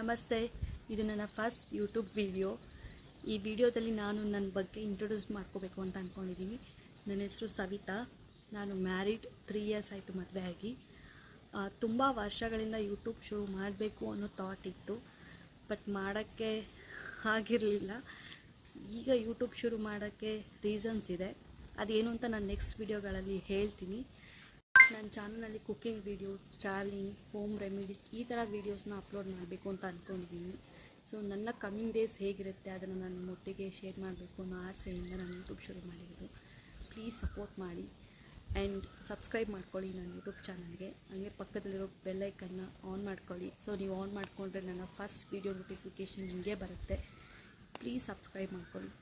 ನಮಸ್ತೆ, ಇದು ನನ್ನ ಫಸ್ಟ್ ಯೂಟ್ಯೂಬ್ ವಿಡಿಯೋ. ಈ ವಿಡಿಯೋದಲ್ಲಿ ನಾನು ನನ್ನ ಬಗ್ಗೆ ಇಂಟ್ರೊಡ್ಯೂಸ್ ಮಾಡ್ಕೋಬೇಕು ಅಂತ ಅಂದ್ಕೊಂಡಿದ್ದೀನಿ. ನನ್ನ ಹೆಸರು ಸವಿತಾ. ನಾನು ಮ್ಯಾರಿಡ್, 3 ಇಯರ್ಸ್ ಆಯಿತು ಮದುವೆ ಆಗಿ. ತುಂಬ ವರ್ಷಗಳಿಂದ ಯೂಟ್ಯೂಬ್ ಶುರು ಮಾಡಬೇಕು ಅನ್ನೋ ಥಾಟ್ ಇತ್ತು, ಬಟ್ ಮಾಡೋಕ್ಕೆ ಆಗಿರಲಿಲ್ಲ. ಈಗ ಯೂಟ್ಯೂಬ್ ಶುರು ಮಾಡೋಕ್ಕೆ ರೀಸನ್ಸ್ ಇದೆ, ಅದೇನು ಅಂತ ನಾನು ನೆಕ್ಸ್ಟ್ ವಿಡಿಯೋಗಳಲ್ಲಿ ಹೇಳ್ತೀನಿ. ನನ್ನ ಚಾನಲಲ್ಲಿ cooking videos, travelling, home remedies ಈ ಥರ ವೀಡಿಯೋಸ್ನ ಅಪ್ಲೋಡ್ ಮಾಡಬೇಕು ಅಂತ ಅಂದ್ಕೊಂಡಿದ್ದೀನಿ. ಸೊ ನನ್ನ ಕಮ್ಮಿಂಗ್ ಡೇಸ್ ಹೇಗಿರುತ್ತೆ ಅದನ್ನು ನಾನು ನಿಮ್ಮೊಟ್ಟಿಗೆ ಶೇರ್ ಮಾಡಬೇಕು ಅನ್ನೋ ಆಸೆಯಿಂದ ನಾನು ಯೂಟ್ಯೂಬ್ ಶುರು ಮಾಡಿರೋದು. ಪ್ಲೀಸ್ ಸಪೋರ್ಟ್ ಮಾಡಿ ಆ್ಯಂಡ್ ಸಬ್ಸ್ಕ್ರೈಬ್ ಮಾಡ್ಕೊಳ್ಳಿ ನನ್ನ ಯೂಟ್ಯೂಬ್ ಚಾನಲ್ಗೆ. ಹಾಗೆ ಪಕ್ಕದಲ್ಲಿರೋ ಬೆಲ್ಲೈಕನ್ನ ಆನ್ ಮಾಡ್ಕೊಳ್ಳಿ. ಸೊ ನೀವು ಆನ್ ಮಾಡಿಕೊಂಡ್ರೆ ನನ್ನ ಫಸ್ಟ್ ವೀಡಿಯೋ ನೋಟಿಫಿಕೇಷನ್ ನಿಮಗೆ ಬರುತ್ತೆ. ಪ್ಲೀಸ್ ಸಬ್ಸ್ಕ್ರೈಬ್ ಮಾಡ್ಕೊಳ್ಳಿ.